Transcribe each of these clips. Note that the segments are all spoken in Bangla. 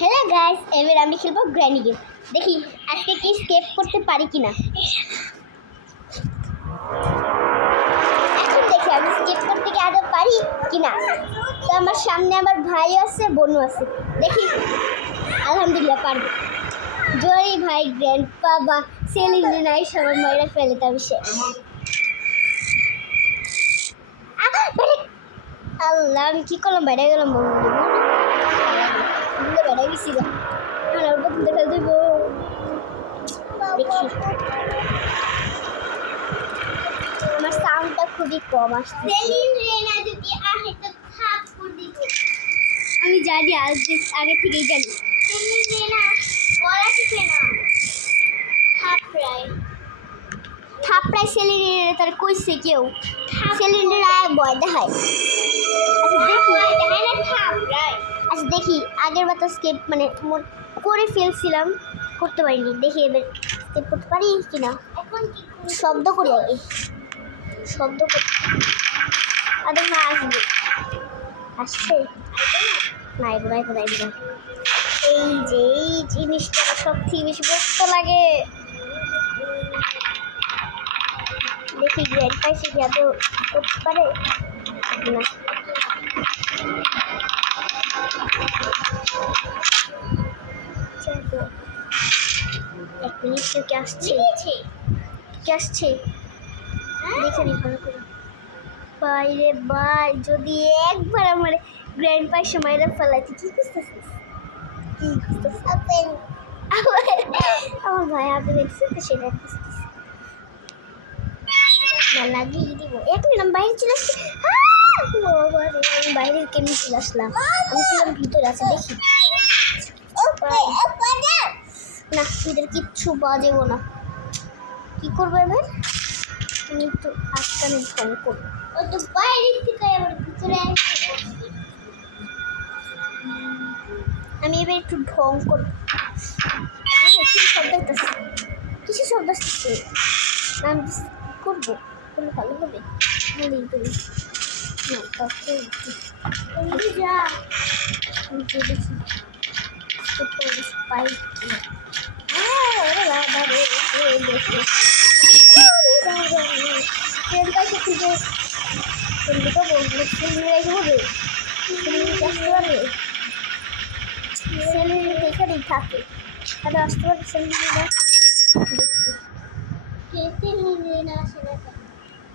হ্যালো গাইস, এবার আমি খেলবো গ্র্যানি গেম। দেখি আজকে কি স্কেপ করতে পারি কিনা। এখন দেখি আমি স্কেপ করতে কি আদৌ পারি কিনা। তো আমার সামনে আমার ভাই আছে, বোনও আছে। দেখি আলহামদুলিল্লাহ পারবো। জয় ভাই, গ্র্যান্ডপা বা সেলিনা নাই সবার মায়েরা ফেলে তবে শেষ। আল্লাহ, আমি কি করলাম? বাইরে গেলাম বেড়ে গেছি গা। ওর প্রথম দেখা দেবো। দেখি আমার সাউন্ডটা খুবই কম আসছে। আমি জানি, আগে থেকেই জানি। থাপড়ায় সেলিনের তার কইছে কেউ, সেলিনের ভয় দেখায়। আচ্ছা দেখি আগের বার তো স্কেপ মানে করে ফেলছিলাম, করতে পারিনি। দেখি এবার স্কেপ করতে পারি কিনা। শব্দ করি আগে, শব্দ করি। আরে না, আসবে, আসছে না। এবার এই যে এই জিনিসটা সব থেকে বেশি বিরক্ত লাগে। দেখি গ্রেড পাইছি কি এত করতে পারে না। এক মিনিট, কে আসছে? কে আসছে দেখে নি ভালো করে। বাইরে ভাই, যদি একবার আমার গ্র্যান্ড পাই সময়টা ফেলাইতে কি করতেছিস? আমার ভাই আপনি দেখছি তো সেটা লাগিয়ে দিব। এক মিনিট, আমি বাইরে চলে আসছি। আমি বাইরে কেমনি চলে আসলাম? আমি ছিলাম ভিতরে আছে। দেখি না, ভিতরে কিচ্ছু বাজেবো না। কি করবো এবার? আমি একটু আটকানে ঢং করবো। ও তো বাইরে থেকে আবার ভিতরে আমি এবার একটু ঢং করবো। কিছু শব্দ আসতেছে, কিছু শব্দ আসতেছে। আমি করবো, করলে ভালো হবে। এখানেই থাকে, তাহলে আসতে পারছেন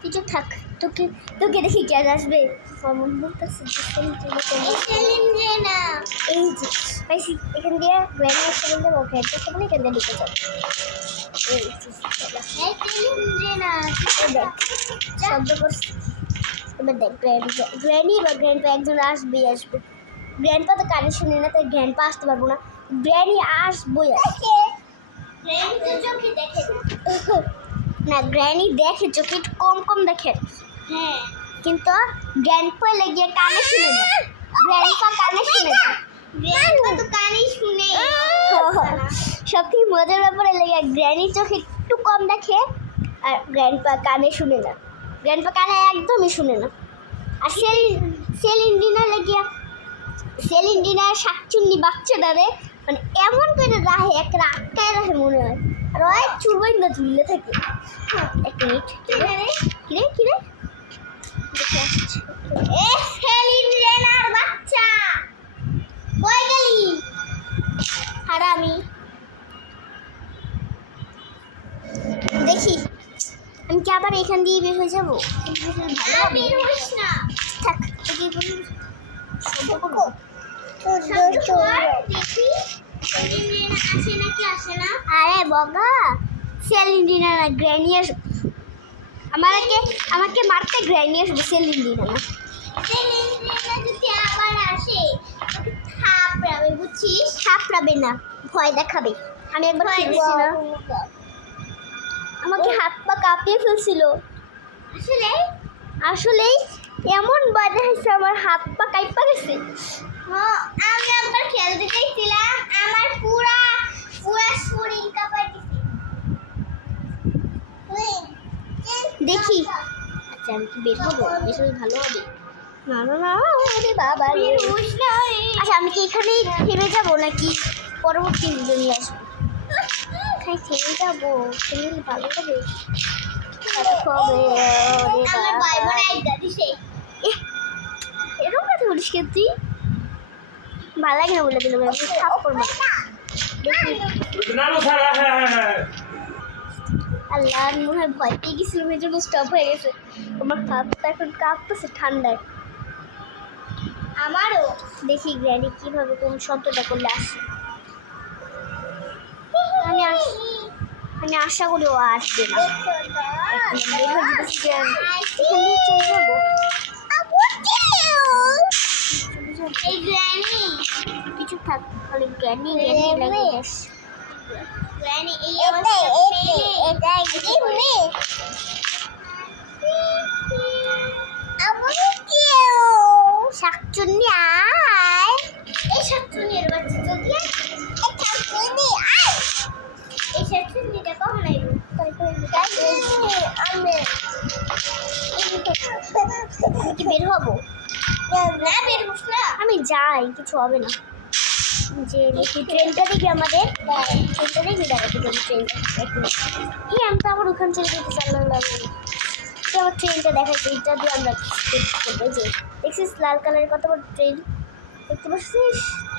কিছু থাক। তোকে তোকে দেখি কে আসবে। এই যে পাইছি, এখান দিয়ে গ্র্যানি সেখান দিয়ে ওকে সেখানে এখান দিয়ে ঢুকে যাবে। শব্দ করছি। এবার দেখ গ্র্যানি বা গ্র্যান্ডপা একজন আসবেই আসবে। গ্র্যান্ডপা তো কানে শুনে না, তাই গ্র্যান্ডপা আসতে পারবো না। গ্র্যানি আসবই না, গ্র্যানি দেখে চোখে একটু কম কম দেখে। হ্যাঁ, কিন্তু গ্র্যান্ডপা লেগে কানে শুনে না। গ্র্যান্ডপা কানে শুনে না, গ্র্যান্ডপা তো কানেই শুনে। সব থেকে মজার ব্যাপারে লেগে গ্র্যানি চোখে একটু কম দেখে আর গ্র্যান্ডপা কানে শুনে না। গ্র্যান্ডপা কানে একদমই শুনে না। আর সেলিন্ডিনার শাকচুন্নি বাচ্চাটারে মানে এমন করে রাখে, একটা আটকায় রাখে মনে হয়। আর ওই চুরবাই না ঝুলে থাকে। এক মিনিট, কিরে কিরে দেখে আসছে। সেলিন্ডিনার বাচ্চা কই গেলি? হারামি। দেখি আমি কি আবার এখান দিয়ে বের হয়ে যাবো? থাক, আরে বগা, সেলিন্ডিনা না, গ্র্যানি আসবে। আমাকে মারতে গ্র্যানি আসবে, সেলিন্ডিনা না। বুঝছিস? থাপড়াবে না, ভয় দেখাবে। আমি একবার খেলেছি না, আমাকে হাত পা কাঁপিয়ে ফেলছিল। আসলেই এমন বাজে হয়েছে, আমার হাত পা কাঁপা গেছে। আমি একবার খেলতে চাইছিলাম, আমার পুরা শরীর কাঁপাই দিছে। দেখি আচ্ছা আমি কি বের হবো? বেশ ভালো হবে। না না না ওরে বাবা রে। আচ্ছা আমি কি এখানেই থেমে যাবো নাকি পরবর্তী ভিডিও নিয়ে আসবো? এখানে থেমে যাবো, থেমে গেলে ভালো হবে। এরকম কথা বলিস কেন তুই? ভালো লাগে না বলে দিল থাপ্পড় মার। আল্লাহ আমি মনে হয় ভয় পেয়ে গেছিলাম, এই জন্য স্টপ হয়ে গেছে। আমার কাঁপটা এখন কাঁপতেছে ঠান্ডায়। আমারও দেখি গ্র্যানি কিভাবে কোন শব্দটা করলে আসে। আমি আশা করি ও আসবে না। চলে যাবো। কিছু থাক খালি গ্র্যানি লাগে। শাকচুন্নি আয়, এই শাকচুন্নির বাচ্চা যদি এই শাকচুন্নিটা কখন আইব? আমি কি বের হবো? না বের হোস না, আমি যাই, কিছু হবে না। যে দেখি ট্রেনটা দেখি আমাদের ট্রেনটা দেখি দেখাতে পারি ট্রেনটা। আমি তো আবার ওখান চলে যেতে চাল্লাম আমার ট্রেনটা দেখাচ্ছি, এটা দিয়ে আমরা করবো। যে দেখছিস লাল কালারের কত বড় ট্রেন দেখতে পাচ্ছিস?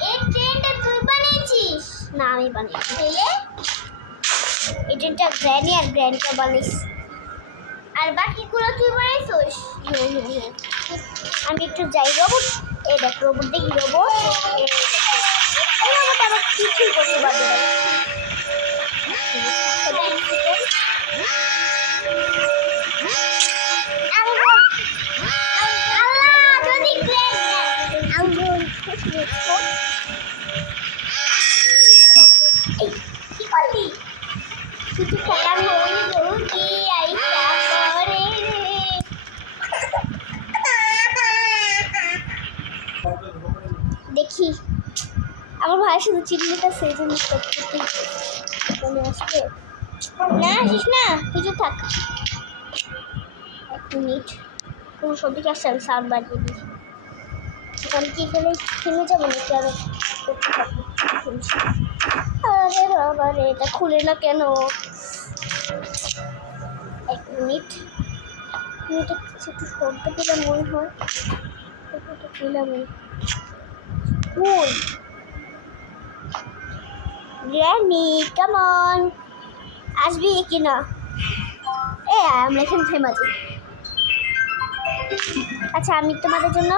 এই ট্রেনটা তুই বানিয়েছিস? না আমি বানিয়েছি। এই ট্রেনটা গ্র্যানি আর গ্র্যান্ডটা বানিয়েছি, আর বাকিগুলো তুই বানিয়েছিস? হ্যাঁ আমি একটু যাই। রোবট, এই দেখ রোবট, দেখি রোবট। এই রোবট আবার কিছুই করতে পারবে না। কি করলি? কিছু খেলাম কি আইসা করে দেখি আমার ভাই শুধু চিল্লিটা সেই জন্য মনে আসবে না। আসিস না, কিছু থাক। 1 মিনিট কোনো শব্দ কি আসছে? আমি সাউন্ড বাড়িয়ে দিই। আমি কি এখানে থেমে যাবো নাকি আরো করতে থাকবো? আরে বাবা রে, এটা খুলে না কেন? 1 মিনিট, এটা কিছু একটু শব্দ পেলাম মনে হয়। এটা পেলাম গ্র্যানি, কাম অন, আসবি কি না? আমরা এখানে থেমে যাই। আচ্ছা আমি তোমাদের জন্য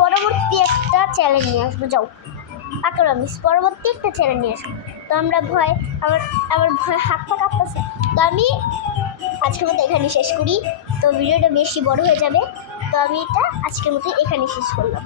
পরবর্তী একটা চ্যালেঞ্জ নিয়ে আসবো। যাও আঁকড়, আমি পরবর্তী একটা চ্যালেঞ্জ নিয়ে আসবো। তো আমরা ভয় আমার ভয় হাতটা কাঁপতেছে। তো আমি আজকের মতো এখানে শেষ করি। তো ভিডিওটা বেশি বড় হয়ে যাবে, তো আমি এটা আজকের মতো এখানে শেষ করলাম।